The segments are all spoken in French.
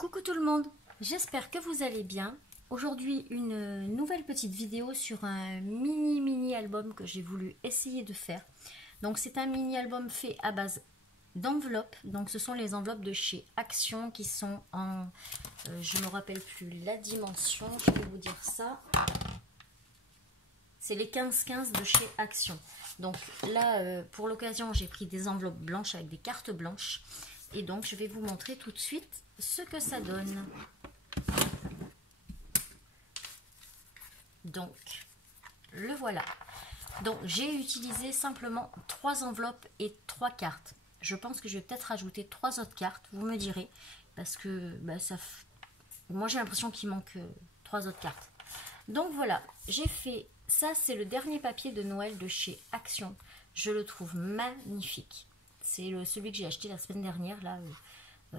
Coucou tout le monde, j'espère que vous allez bien. Aujourd'hui une nouvelle petite vidéo sur un mini album que j'ai voulu essayer de faire. Donc c'est un mini album fait à base d'enveloppes. Donc ce sont les enveloppes de chez Action qui sont en... je ne me rappelle plus la dimension, je vais vous dire ça. C'est les 15-15 de chez Action. Donc là pour l'occasion j'ai pris des enveloppes blanches avec des cartes blanches. Et donc je vais vous montrer tout de suite ce que ça donne. Donc le voilà. Donc j'ai utilisé simplement 3 enveloppes et 3 cartes. Je pense que je vais peut-être rajouter 3 autres cartes, vous me direz, parce que moi j'ai l'impression qu'il manque 3 autres cartes. Donc voilà, j'ai fait ça, c'est le dernier papier de Noël de chez Action. Je le trouve magnifique. C'est celui que j'ai acheté la semaine dernière, là.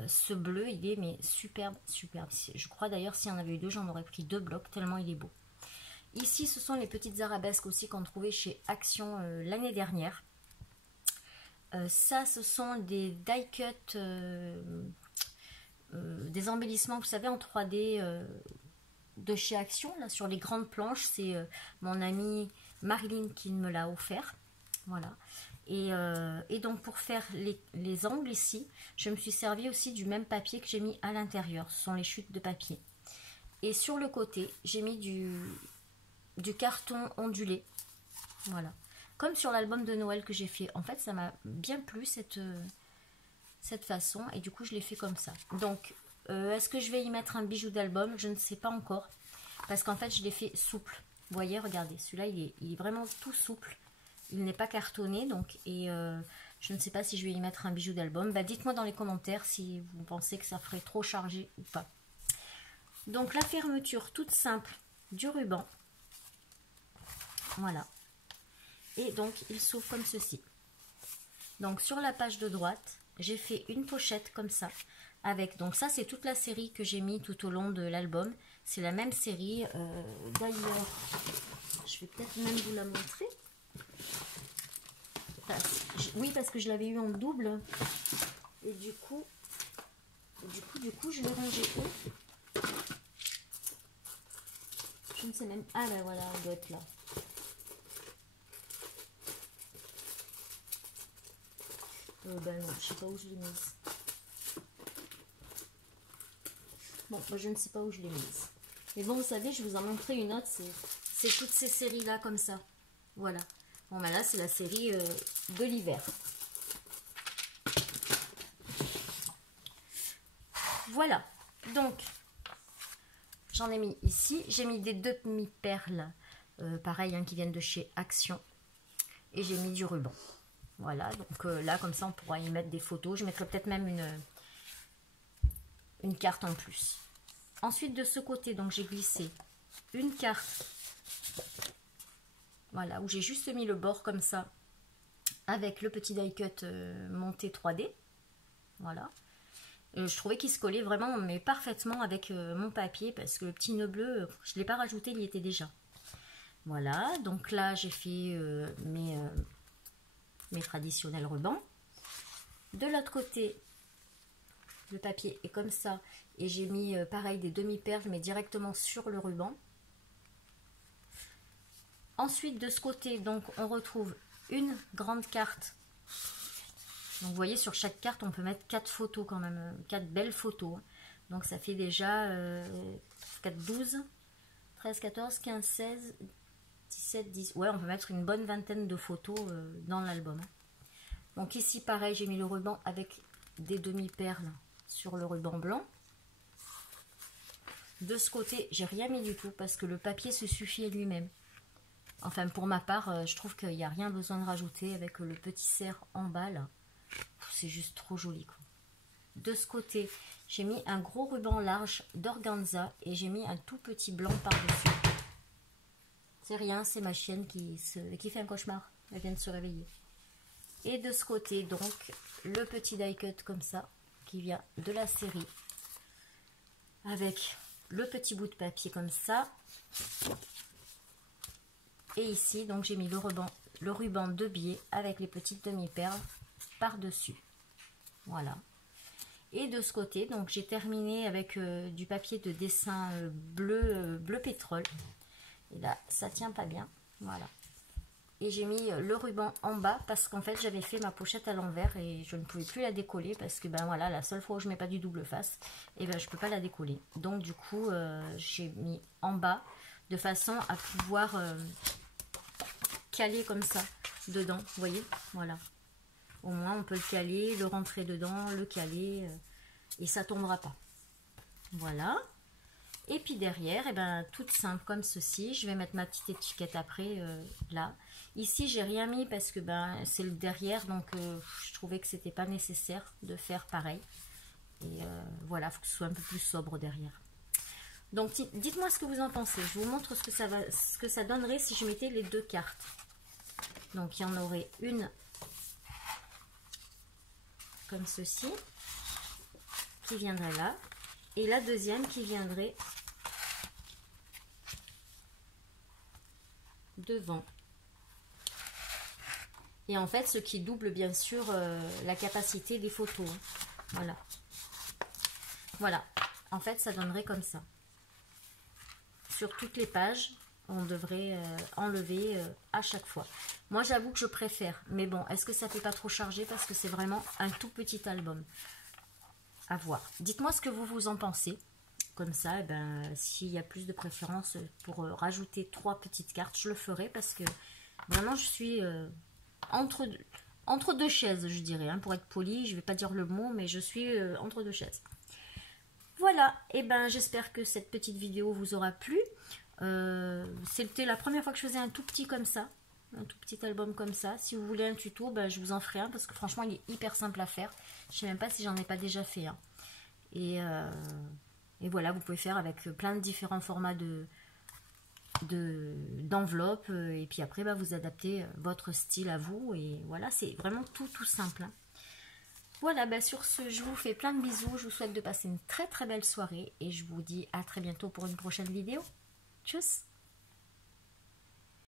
Ce bleu, il est mais superbe, superbe. Je crois d'ailleurs, s'il y en avait eu 2, j'en aurais pris 2 blocs, tellement il est beau. Ici, ce sont les petites arabesques aussi qu'on trouvait chez Action l'année dernière. Ça, ce sont des die cut, des embellissements, vous savez, en 3D de chez Action, là, sur les grandes planches. C'est mon amie Marilyn qui me l'a offert. Voilà. Et donc pour faire les angles ici, je me suis servi aussi du même papier que j'ai mis à l'intérieur. Ce sont les chutes de papier. Et sur le côté, j'ai mis du carton ondulé. Voilà. Comme sur l'album de Noël que j'ai fait. En fait, ça m'a bien plu cette façon. Et du coup, je l'ai fait comme ça. Donc, est-ce que je vais y mettre un bijou d'album? Je ne sais pas encore. Parce qu'en fait, je l'ai fait souple. Vous voyez, regardez. Celui-là, il est vraiment tout souple. Il n'est pas cartonné, donc, et je ne sais pas si je vais y mettre un bijou d'album. Dites-moi dans les commentaires si vous pensez que ça ferait trop chargé ou pas. Donc la fermeture toute simple du ruban. Voilà. Et donc il s'ouvre comme ceci. Donc sur la page de droite, j'ai fait une pochette comme ça. Avec, donc ça c'est toute la série que j'ai mis tout au long de l'album. C'est la même série. D'ailleurs, je vais peut-être même vous la montrer. Oui, parce que je l'avais eu en double. Et du coup, je l'ai rangé où? Je ne sais même... Ah ben voilà, elle doit être là. Ben non, je sais pas où je l'ai mise. Bon, moi je ne sais pas où je l'ai mise. Mais bon, vous savez, je vous en montrerai une autre. C'est toutes ces séries-là comme ça. Voilà. Bon, ben là, c'est la série de l'hiver. Voilà. Donc, j'en ai mis ici. J'ai mis des demi-perles, pareil, hein, qui viennent de chez Action. Et j'ai mis du ruban. Voilà. Donc là, comme ça, on pourra y mettre des photos. Je mettrai peut-être même une carte en plus. Ensuite, de ce côté, donc j'ai glissé une carte. Voilà, où j'ai juste mis le bord comme ça, avec le petit die cut monté 3D. Voilà. Je trouvais qu'il se collait vraiment, mais parfaitement avec mon papier, parce que le petit nœud bleu, je ne l'ai pas rajouté, il y était déjà. Voilà, donc là, j'ai fait mes traditionnels rubans. De l'autre côté, le papier est comme ça, et j'ai mis, pareil, des demi-perles, mais directement sur le ruban. Ensuite, de ce côté, donc, on retrouve une grande carte. Donc, vous voyez, sur chaque carte, on peut mettre 4 photos quand même. 4 belles photos. Donc, ça fait déjà 4, 12, 13, 14, 15, 16, 17, 10. Ouais, on peut mettre une bonne vingtaine de photos dans l'album. Donc, ici, pareil, j'ai mis le ruban avec des demi-perles sur le ruban blanc. De ce côté, j'ai rien mis du tout parce que le papier se suffit à lui-même. Enfin, pour ma part, je trouve qu'il n'y a rien besoin de rajouter avec le petit cerf en bas, là. C'est juste trop joli, quoi. De ce côté, j'ai mis un gros ruban large d'organza et j'ai mis un tout petit blanc par-dessus. C'est rien, c'est ma chienne qui fait un cauchemar. Elle vient de se réveiller. Et de ce côté, donc, le petit die cut comme ça, qui vient de la série. Avec le petit bout de papier comme ça. Et ici, donc j'ai mis le ruban de biais avec les petites demi-perles par-dessus. Voilà. Et de ce côté, donc j'ai terminé avec du papier de dessin bleu pétrole. Et là, ça tient pas bien. Voilà. Et j'ai mis le ruban en bas parce qu'en fait, j'avais fait ma pochette à l'envers et je ne pouvais plus la décoller parce que ben voilà, la seule fois où je mets pas du double face, et ben je peux pas la décoller. Donc du coup, j'ai mis en bas de façon à pouvoir caler comme ça dedans. Vous voyez, voilà. Au moins, on peut le caler, le rentrer dedans, le caler et ça tombera pas. Voilà. Et puis derrière, et ben, toute simple comme ceci. Je vais mettre ma petite étiquette après, là. Ici, j'ai rien mis parce que ben, c'est le derrière, donc je trouvais que c'était pas nécessaire de faire pareil. Et voilà, il faut que ce soit un peu plus sobre derrière. Donc, dites-moi ce que vous en pensez. Je vous montre ce que ça donnerait si je mettais les deux cartes. Donc, il y en aurait une comme ceci, qui viendrait là. Et la deuxième qui viendrait devant. Et en fait, ce qui double bien sûr la capacité des photos. Voilà. Voilà. En fait, ça donnerait comme ça. Sur toutes les pages, on devrait enlever à chaque fois. Moi, j'avoue que je préfère. Mais bon, est-ce que ça fait pas trop chargé parce que c'est vraiment un tout petit album. À voir. Dites-moi ce que vous en pensez. Comme ça, eh ben, s'il y a plus de préférence pour rajouter 3 petites cartes, je le ferai parce que vraiment, je suis entre deux chaises, je dirais. Hein, pour être poli, je ne vais pas dire le mot, mais je suis entre deux chaises. Voilà, et eh ben, j'espère que cette petite vidéo vous aura plu. C'était la première fois que je faisais un tout petit comme ça. Un tout petit album comme ça. Si vous voulez un tuto, ben, je vous en ferai un parce que franchement, il est hyper simple à faire. Je ne sais même pas si j'en ai pas déjà fait un. Et voilà, vous pouvez faire avec plein de différents formats d'enveloppe. Et puis après, bah, vous adaptez votre style à vous. Et voilà, c'est vraiment tout simple. Hein. Voilà, bah, sur ce, je vous fais plein de bisous. Je vous souhaite de passer une très belle soirée. Et je vous dis à très bientôt pour une prochaine vidéo. Tchuss!